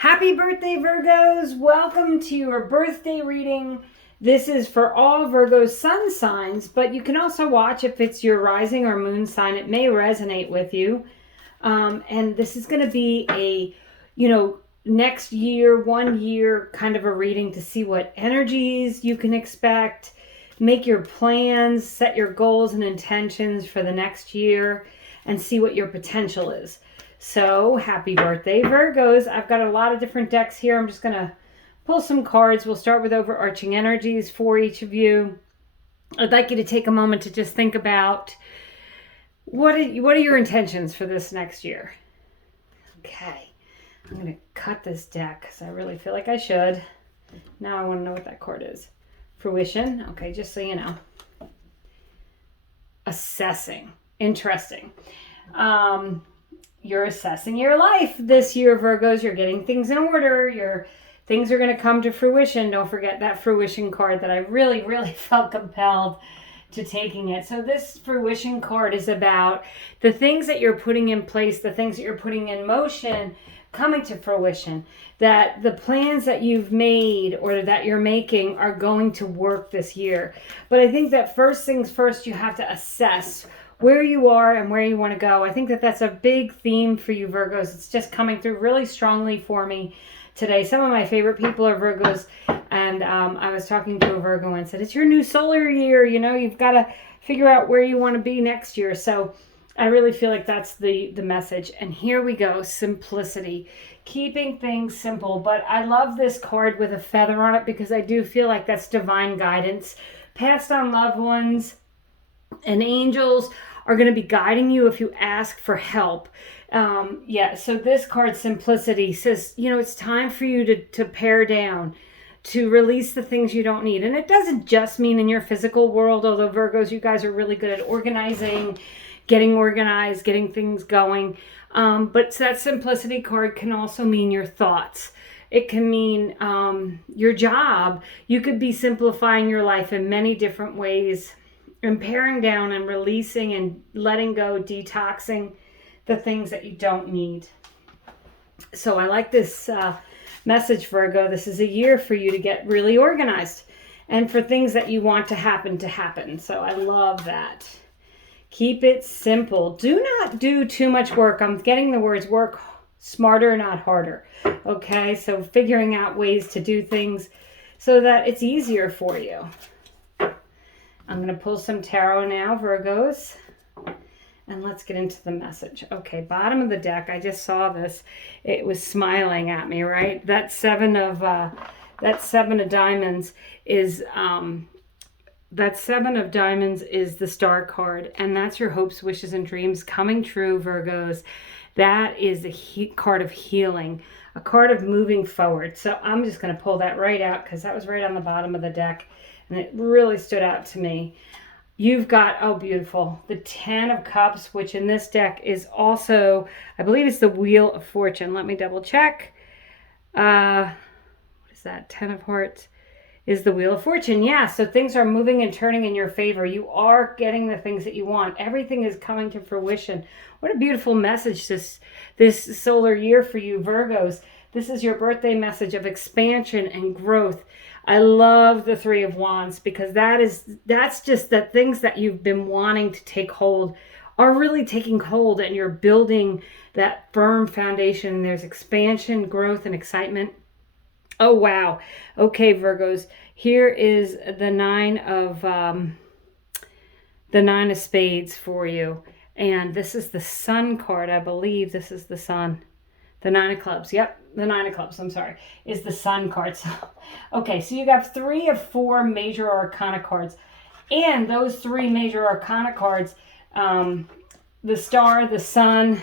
Happy birthday, Virgos! Welcome to your birthday reading. This is for all Virgo sun signs, but you can also watch if it's your rising or moon sign. It may resonate with you. And this is going to be a, next year, 1 year kind of a reading to see what energies you can expect, make your plans, set your goals and intentions for the next year, and see what your potential is. So, happy birthday, Virgos. I've got a lot of different decks here. I'm just going to pull some cards. We'll start with overarching energies for each of you. I'd like you to take a moment to just think about what are your intentions for this next year? Okay. I'm going to cut this deck because I really feel like I should. Now I want to know what that card is. Fruition. Okay, just so you know. Assessing. Interesting. You're assessing your life this year, Virgos. You're getting things in order. Things are going to come to fruition. Don't forget that fruition card that I really, really felt compelled to taking it. So this fruition card is about the things that you're putting in place, the things that you're putting in motion coming to fruition, that the plans that you've made or that you're making are going to work this year. But I think that first things first, you have to assess where you are and where you want to go. I think that that's a big theme for you, Virgos. It's just coming through really strongly for me today. Some of my favorite people are Virgos, and I was talking to a Virgo and said, it's your new solar year, you've got to figure out where you want to be next year. So I really feel like that's the message. And here we go, simplicity, keeping things simple. But I love this card with a feather on it because I do feel like that's divine guidance. Passed on loved ones and angels are going to be guiding you if you ask for help. So this card, simplicity, says, it's time for you to pare down, to release the things you don't need. And it doesn't just mean in your physical world, although Virgos, you guys are really good at organizing, getting organized, getting things going. But that simplicity card can also mean your thoughts. It can mean your job. You could be simplifying your life in many different ways, and paring down and releasing and letting go, detoxing the things that you don't need. So I like this message, Virgo. This is a year for you to get really organized and for things that you want to happen. So I love that. Keep it simple. Do not do too much work. I'm getting the words work smarter, not harder. Okay, so figuring out ways to do things so that it's easier for you. I'm going to pull some tarot now, Virgos, and let's get into the message. Okay, bottom of the deck, I just saw this. It was smiling at me, right? That seven of diamonds is the star card, and that's your hopes, wishes, and dreams coming true, Virgos. That is a card of healing, a card of moving forward. So I'm just going to pull that right out because that was right on the bottom of the deck. And it really stood out to me. You've got, oh, beautiful, the 10 of Cups, which in this deck is also, I believe it's the Wheel of Fortune. Let me double check. What is that? 10 of Hearts is the Wheel of Fortune. Yeah, so things are moving and turning in your favor. You are getting the things that you want. Everything is coming to fruition. What a beautiful message this solar year for you, Virgos. This is your birthday message of expansion and growth. I love the 3 of Wands because that's just that things that you've been wanting to take hold are really taking hold, and you're building that firm foundation. There's expansion, growth, and excitement. Oh, wow. Okay, Virgos, here is the 9 of Spades for you. And this is the Sun card. I believe this is the Sun. The 9 of Clubs. Yep, the 9 of Clubs, I'm sorry, is the Sun card. So, okay, so you got 3 of 4 major arcana cards. And those 3 major arcana cards, the Star, the Sun,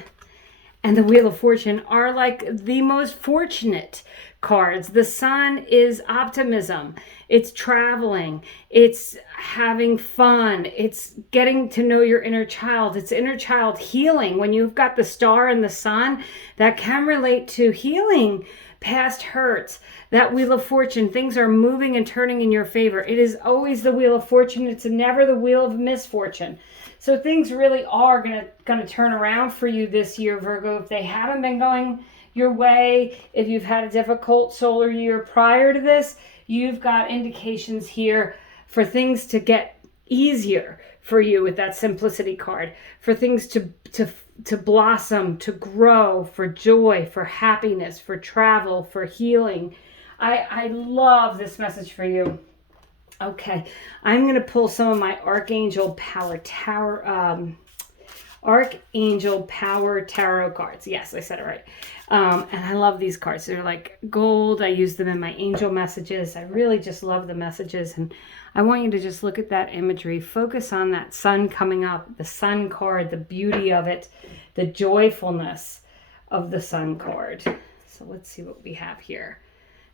and the Wheel of Fortune are like the most fortunate cards. The Sun is optimism. It's traveling. It's having fun. It's getting to know your inner child. It's inner child healing. When you've got the Star and the Sun, that can relate to healing past hurts. That Wheel of Fortune, things are moving and turning in your favor. It is always the Wheel of Fortune. It's never the Wheel of Misfortune. So things really are going to turn around for you this year, Virgo. If they haven't been going your way. If you've had a difficult solar year prior to this, you've got indications here for things to get easier for you with that simplicity card, for things to blossom, to grow, for joy, for happiness, for travel, for healing. I love this message for you. Okay, I'm going to pull some of my Archangel Power Tarot cards. Yes, I said it right. And I love these cards. They're like gold. I use them in my angel messages. I really just love the messages. And I want you to just look at that imagery. Focus on that sun coming up, the sun card, the beauty of it, the joyfulness of the sun card. So let's see what we have here.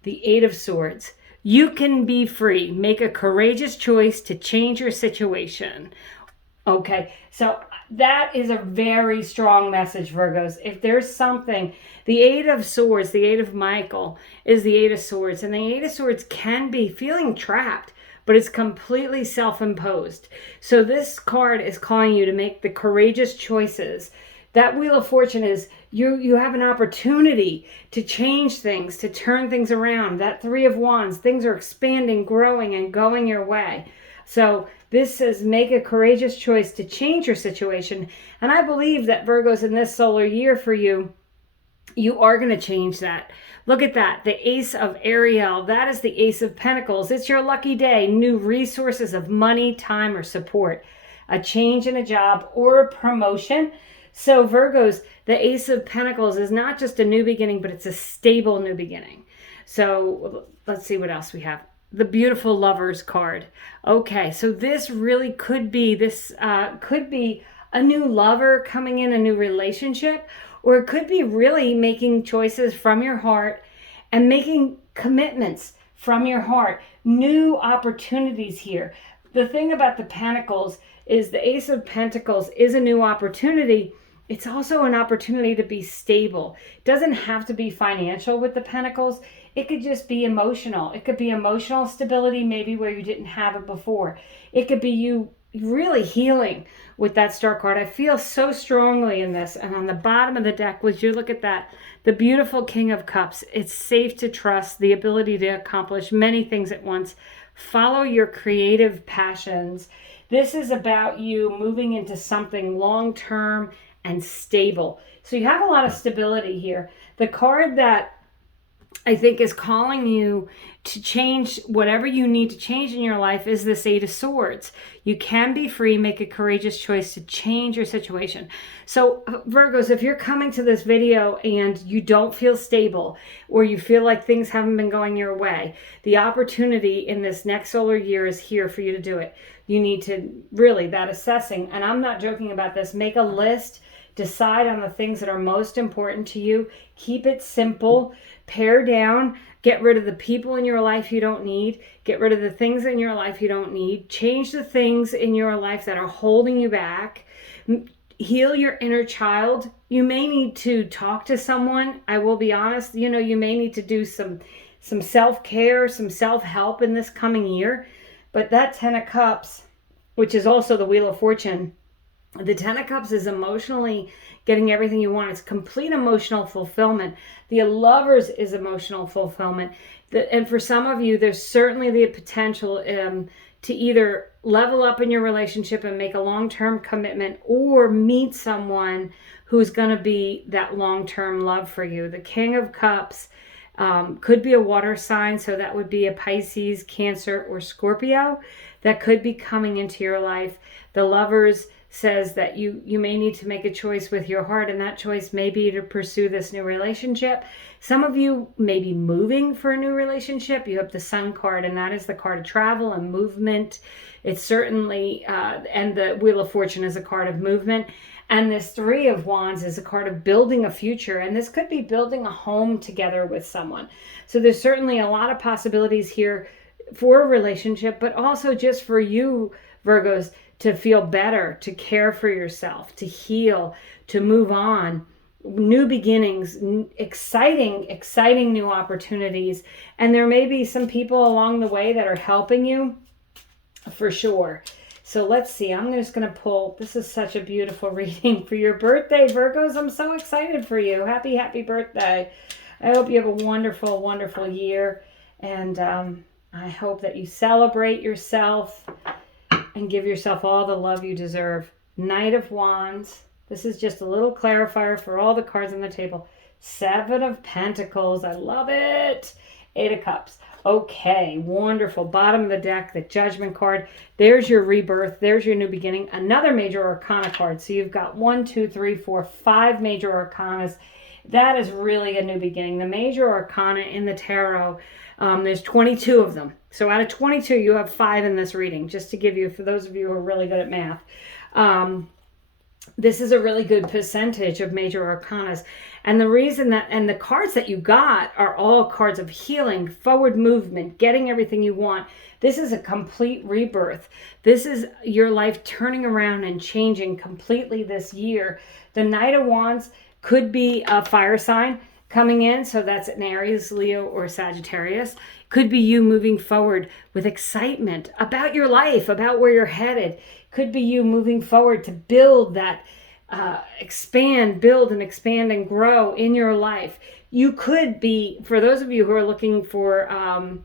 The Eight of Swords. You can be free. Make a courageous choice to change your situation. Okay, so that is a very strong message, Virgos. If there's something, the Eight of Swords, the Eight of Michael is the Eight of Swords. And the Eight of Swords can be feeling trapped, but it's completely self-imposed. So this card is calling you to make the courageous choices. That Wheel of Fortune is you have an opportunity to change things, to turn things around. That Three of Wands, things are expanding, growing, and going your way. So this says make a courageous choice to change your situation. And I believe that, Virgos, in this solar year for you, you are going to change that. Look at that. The Ace of Ariel. That is the Ace of Pentacles. It's your lucky day. New resources of money, time, or support. A change in a job or a promotion. So Virgos, the Ace of Pentacles is not just a new beginning, but it's a stable new beginning. So let's see what else we have. The beautiful Lovers card. Okay, so this really could be, a new lover coming in, a new relationship, or it could be really making choices from your heart and making commitments from your heart. New opportunities here. The thing about the Pentacles is the Ace of Pentacles is a new opportunity. It's also an opportunity to be stable. It doesn't have to be financial with the Pentacles. It could just be emotional. It could be emotional stability, maybe where you didn't have it before. It could be you really healing with that Star card. I feel so strongly in this. And on the bottom of the deck, would you look at that? The beautiful King of Cups. It's safe to trust, the ability to accomplish many things at once. Follow your creative passions. This is about you moving into something long-term and stable. So you have a lot of stability here. The card that I think is calling you to change whatever you need to change in your life is this Eight of Swords. You can be free, make a courageous choice to change your situation. So Virgos, if you're coming to this video and you don't feel stable or you feel like things haven't been going your way, the opportunity in this next solar year is here for you to do it. You need to really, that assessing, and I'm not joking about this, make a list, decide on the things that are most important to you, keep it simple, pare down, get rid of the people in your life you don't need, get rid of the things in your life you don't need, change the things in your life that are holding you back, heal your inner child. You may need to talk to someone. I will be honest, you may need to do some self-care, some self-help in this coming year. But that Ten of Cups, which is also the Wheel of Fortune, the Ten of Cups is emotionally getting everything you want. It's complete emotional fulfillment. The Lovers is emotional fulfillment. And for some of you, there's certainly the potential to either level up in your relationship and make a long-term commitment or meet someone who's going to be that long-term love for you. The King of Cups could be a water sign, so that would be a Pisces, Cancer, or Scorpio that could be coming into your life. The Lovers says that you may need to make a choice with your heart, and that choice may be to pursue this new relationship. Some of you may be moving for a new relationship. You have the Sun card, and that is the card of travel and movement. It's certainly, and the Wheel of Fortune is a card of movement. And this Three of Wands is a card of building a future. And this could be building a home together with someone. So there's certainly a lot of possibilities here for a relationship, but also just for you, Virgos, to feel better, to care for yourself, to heal, to move on, new beginnings, exciting new opportunities. And there may be some people along the way that are helping you, for sure. So let's see. I'm just going to pull. This is such a beautiful reading for your birthday, Virgos. I'm so excited for you. Happy, happy birthday. I hope you have a wonderful, wonderful year. And I hope that you celebrate yourself and give yourself all the love you deserve. Knight of Wands. This is just a little clarifier for all the cards on the table. 7 of Pentacles. I love it. 8 of Cups. Okay, wonderful. Bottom of the deck, the Judgment card. There's your rebirth. There's your new beginning. Another major arcana card. So you've got 1, 2, 3, 4, 5 major arcanas. That is really a new beginning. The major arcana in the tarot, there's 22 of them. So out of 22, you have 5 in this reading, just to give you, for those of you who are really good at math. This is a really good percentage of major arcanas. And the reason that, and the cards that you got are all cards of healing, forward movement, getting everything you want. This is a complete rebirth. This is your life turning around and changing completely this year. The Knight of Wands could be a fire sign coming in. So that's an Aries, Leo, or Sagittarius. Could be you moving forward with excitement about your life, about where you're headed. Could be you moving forward to build that, build and expand and grow in your life. You could be, for those of you who are looking for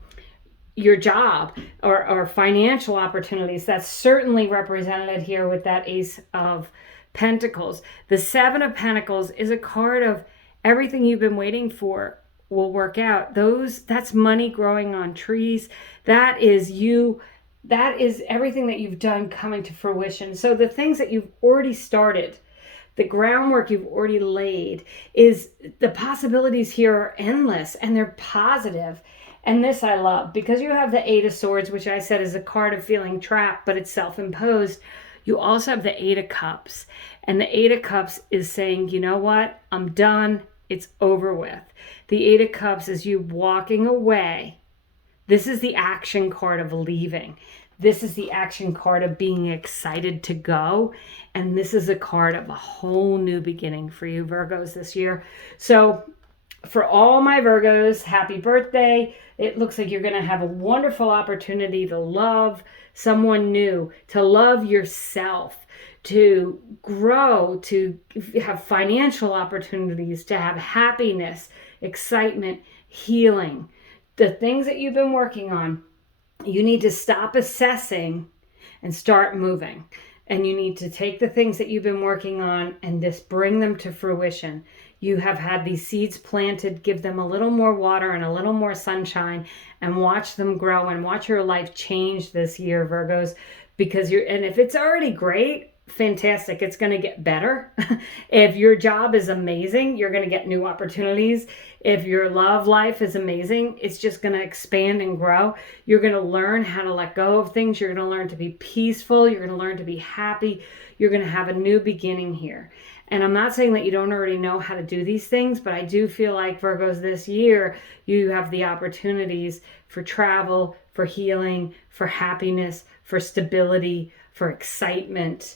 your job or financial opportunities, that's certainly represented here with that Ace of Pentacles. The 7 of Pentacles is a card of everything you've been waiting for will work out. That's money growing on trees. That is you. That is everything that you've done coming to fruition. So the things that you've already started, the groundwork you've already laid, is the possibilities here are endless and they're positive. And this I love, because you have the 8 of Swords, which I said is a card of feeling trapped, but it's self-imposed. You also have the 8 of Cups. And the 8 of Cups is saying, you know what? I'm done. It's over with. The 8 of Cups is you walking away. This is the action card of leaving. This is the action card of being excited to go. And this is a card of a whole new beginning for you Virgos this year. So for all my Virgos, happy birthday. It looks like you're going to have a wonderful opportunity to love someone new, to love yourself, to grow, to have financial opportunities, to have happiness, excitement, healing. The things that you've been working on, you need to stop assessing and start moving. And you need to take the things that you've been working on and just bring them to fruition. You have had these seeds planted, give them a little more water and a little more sunshine, and watch them grow and watch your life change this year, Virgos, because and if it's already great, fantastic. It's going to get better. If your job is amazing, you're going to get new opportunities. If your love life is amazing, it's just going to expand and grow. You're going to learn how to let go of things. You're going to learn to be peaceful. You're going to learn to be happy. You're going to have a new beginning here. And I'm not saying that you don't already know how to do these things, but I do feel like Virgos this year, you have the opportunities for travel, for healing, for happiness, for stability, for excitement,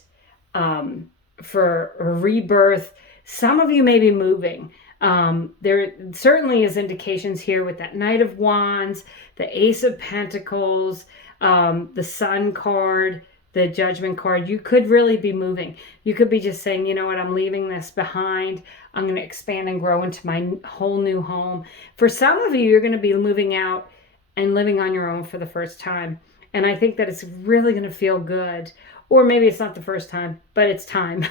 for a rebirth. Some of you may be moving. There certainly is indications here with that Knight of Wands, the Ace of Pentacles, the Sun card, the Judgment card. You could really be moving. You could be just saying, you know what, I'm leaving this behind. I'm going to expand and grow into my whole new home. For some of you, you're going to be moving out and living on your own for the first time. And I think that it's really going to feel good. Or maybe it's not the first time, but it's time.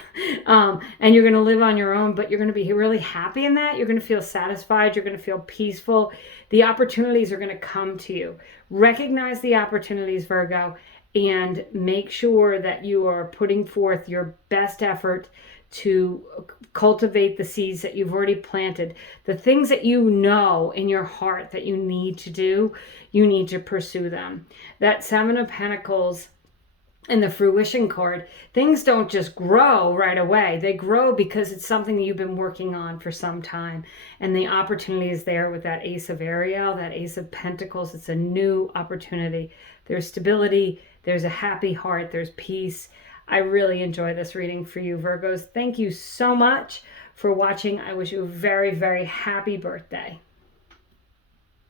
And you're going to live on your own, but you're going to be really happy in that. You're going to feel satisfied. You're going to feel peaceful. The opportunities are going to come to you. Recognize the opportunities, Virgo, and make sure that you are putting forth your best effort to cultivate the seeds that you've already planted. The things that you know in your heart that you need to do, you need to pursue them. That 7 of Pentacles and the fruition card, things don't just grow right away. They grow because it's something that you've been working on for some time. And the opportunity is there with that Ace of Ariel, that Ace of Pentacles. It's a new opportunity. There's stability. There's a happy heart. There's peace. I really enjoy this reading for you, Virgos. Thank you so much for watching. I wish you a very, very happy birthday.